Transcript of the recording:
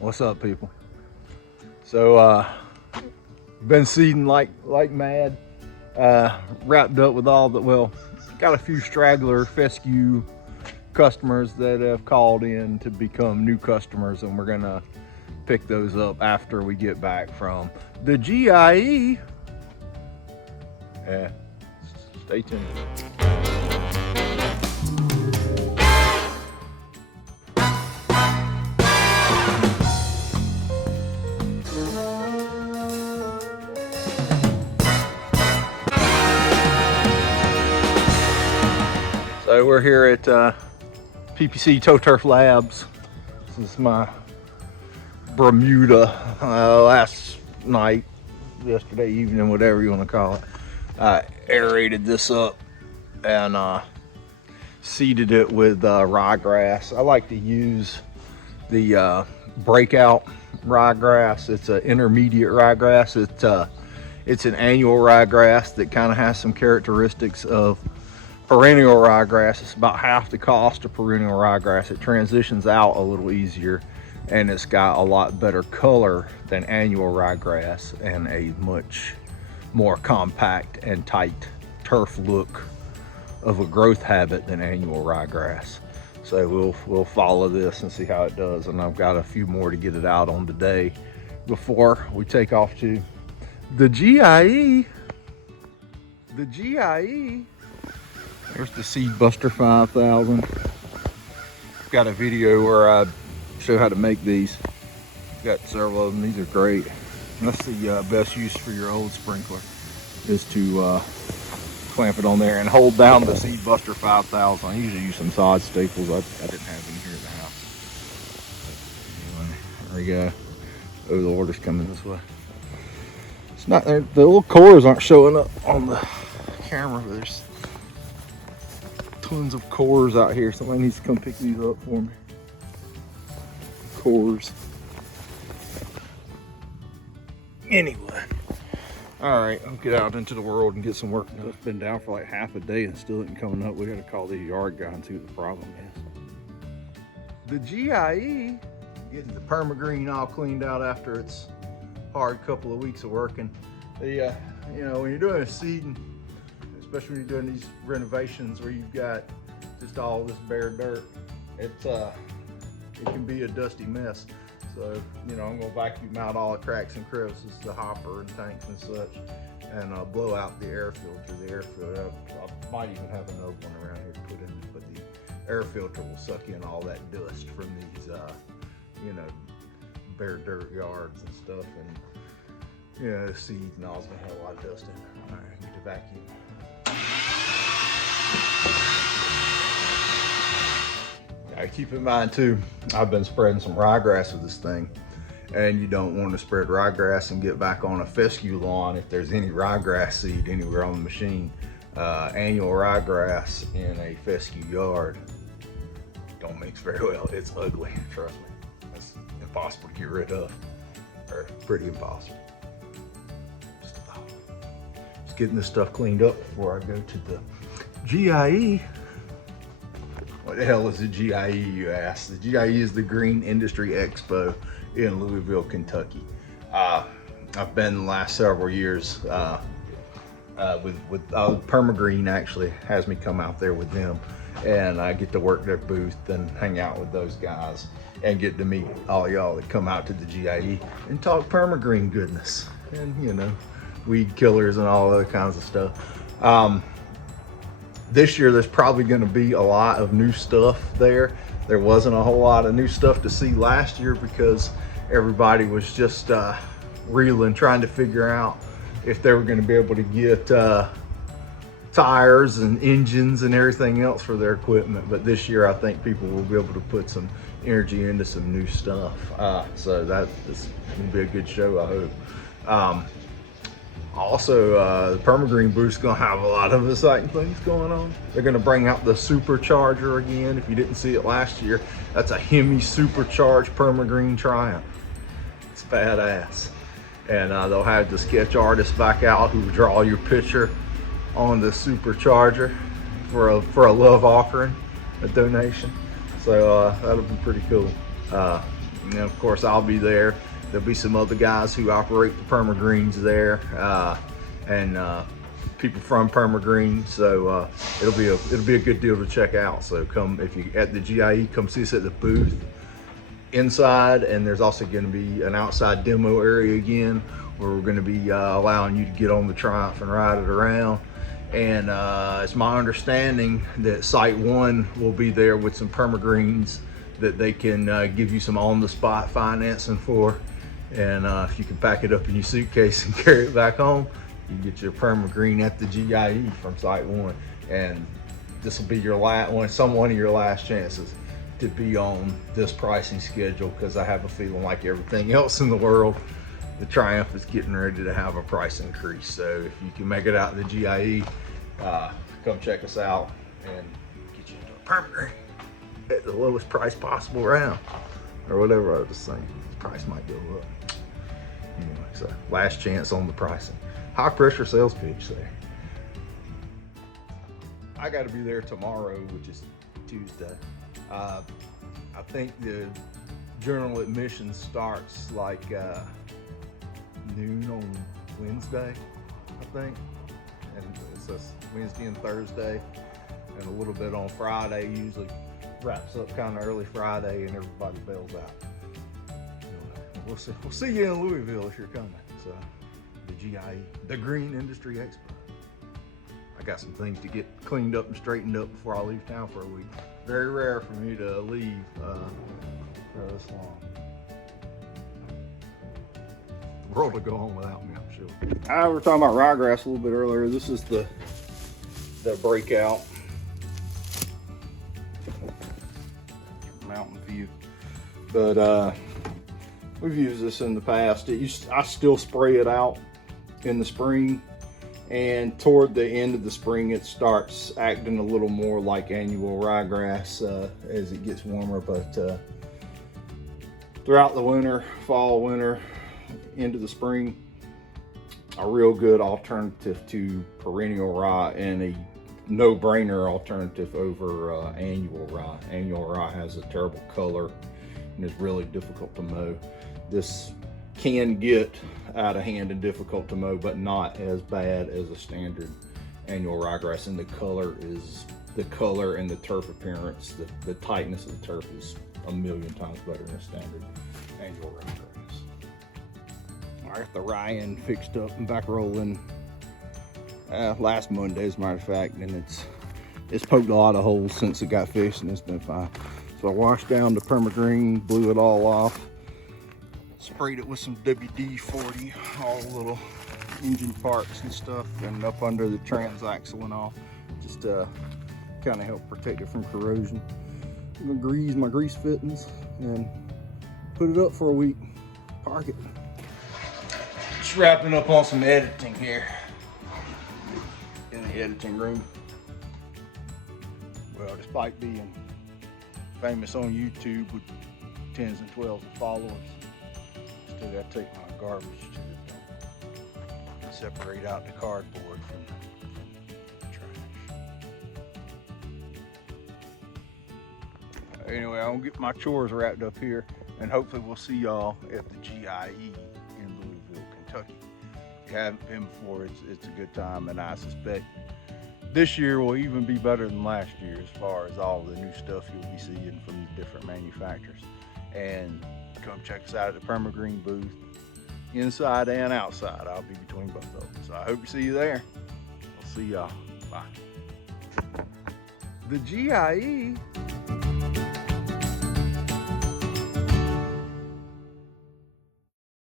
What's up, people? So been seeding like mad. Wrapped up with all the, well, got a few straggler fescue customers that have called in to become new customers, and we're gonna pick those up after we get back from the GIE. Yeah, stay tuned. So we're here at PPC Tow Turf Labs. This is my Bermuda last night, yesterday evening, whatever you want to call it. I aerated this up and seeded it with ryegrass. I like to use the breakout ryegrass. It's an intermediate ryegrass. It's an annual ryegrass that kind of has some characteristics of perennial ryegrass. It's about half the cost of perennial ryegrass. It transitions out a little easier, and it's got a lot better color than annual ryegrass and a much more compact and tight turf look of a growth habit than annual ryegrass. So we'll follow this and see how it does, and I've got a few more to get it out on today before we take off to the GIE. The GIE. There's the Seed Buster 5000. Got a video where I show how to make these. Got several of them. These are great. That's the best use for your old sprinkler, is to clamp it on there and hold down the Seed Buster 5000. I usually use some sod staples. I didn't have any here at the house. But anyway, there we go. Oh, the order's coming this way. It's not there. The little cores aren't showing up on the camera, but there's tons of cores out here. Somebody needs to come pick these up for me. Cores. Anyway, all right, I'll get out into the world and get some work done. It's been down for like half a day and still isn't coming up. We got to call the yard guy and see what the problem is. The GIE, getting the permagreen all cleaned out after its hard couple of weeks of working. You know, when you're doing a seeding, especially when you're doing these renovations where you've got just all this bare dirt, it can be a dusty mess. So, you know, I'm gonna vacuum out all the cracks and crevices, the hopper and tanks and such, and blow out the air filter. The air filter, I might even have another one around here to put in, but the air filter will suck in all that dust from these, you know, bare dirt yards and stuff, and you know, seed and all's gonna have a lot of dust in it. All right, get the vacuum. Keep in mind too, I've been spreading some ryegrass with this thing, and you don't want to spread ryegrass and get back on a fescue lawn if there's any ryegrass seed anywhere on the machine. Annual ryegrass in a fescue yard don't mix very well. It's ugly, trust me. It's impossible to get rid of, or pretty impossible. Just about. Just getting this stuff cleaned up before I go to the GIE. What the hell is the GIE, you ask? The GIE is the Green Industry Expo in Louisville, Kentucky. I've been the last several years with Permagreen actually has me come out there with them, and I get to work their booth and hang out with those guys and get to meet all y'all that come out to the GIE and talk Permagreen goodness and, you know, weed killers and all other kinds of stuff. This year, there's probably going to be a lot of new stuff there. There wasn't a whole lot of new stuff to see last year because everybody was just reeling, trying to figure out if they were going to be able to get tires and engines and everything else for their equipment. But this year, I think people will be able to put some energy into some new stuff. So that's going to be a good show, I hope. Also, the Permagreen booth's gonna have a lot of exciting things going on. They're gonna bring out the supercharger again. If you didn't see it last year, that's a Hemi supercharged Permagreen Triumph. It's badass. And they'll have the sketch artist back out who will draw your picture on the supercharger for a love offering, a donation. So that'll be pretty cool. And then of course I'll be there. There'll be some other guys who operate the Perma-Greens there, and people from Perma-Green. So it'll be a good deal to check out. So come, if you at the GIE, come see us at the booth inside, and there's also going to be an outside demo area again where we're going to be allowing you to get on the Triumph and ride it around. And it's my understanding that Site 1 will be there with some Perma-Greens that they can give you some on-the-spot financing for. And if you can pack it up in your suitcase and carry it back home, you can get your Perma-Green at the GIE from Site 1. And this will be your one of your last chances to be on this pricing schedule, because I have a feeling, like everything else in the world, the Triumph is getting ready to have a price increase. So if you can make it out to the GIE, come check us out and get you into a Perma-Green at the lowest price possible around, or whatever I was saying. The price might go up. Anyway, so last chance on the pricing. High pressure sales pitch there. I got to be there tomorrow, which is Tuesday. I think the general admission starts like noon on Wednesday, I think, and it's a Wednesday and Thursday, and a little bit on Friday. Usually wraps up kind of early Friday, and everybody bails out. Anyway, we'll see you in Louisville if you're coming. So the GIE, the Green Industry Expo. I got some things to get cleaned up and straightened up before I leave town for a week. Very rare for me to leave for this long. The world will go on without me, I'm sure. We were talking about ryegrass a little bit earlier. This is the breakout mountain view, but we've used this in the past. I still spray it out in the spring, and toward the end of the spring it starts acting a little more like annual ryegrass as it gets warmer. But throughout the winter, fall, winter, into the spring, a real good alternative to perennial rye, and a no-brainer alternative over annual rye. Annual rye has a terrible color and is really difficult to mow. This can get out of hand and difficult to mow, but not as bad as a standard annual ryegrass. And the color and the turf appearance, the tightness of the turf is a million times better than a standard annual ryegrass. I got the rye end fixed up and back rolling last Monday, as a matter of fact, and it's poked a lot of holes since it got fixed, and it's been fine. So I washed down the Perma-Green, blew it all off, sprayed it with some WD-40, all the little engine parts and stuff, and up under the transaxle and all, just kind of help protect it from corrosion. I'm gonna grease my grease fittings and put it up for a week, park it. Just wrapping up on some editing here in the editing room. Well, despite being famous on YouTube with tens and 12s of followers, still got to take my garbage to separate out the cardboard from the trash. Anyway, I'm gonna get my chores wrapped up here, and hopefully we'll see y'all at the GIE in Louisville, Kentucky. If you haven't been before, it's a good time, and I suspect this year will even be better than last year as far as all the new stuff you'll be seeing from the different manufacturers. And come check us out at the Perma-Green booth, inside and outside. I'll be between both of them. So I hope to see you there. I'll see y'all. Bye. The GIE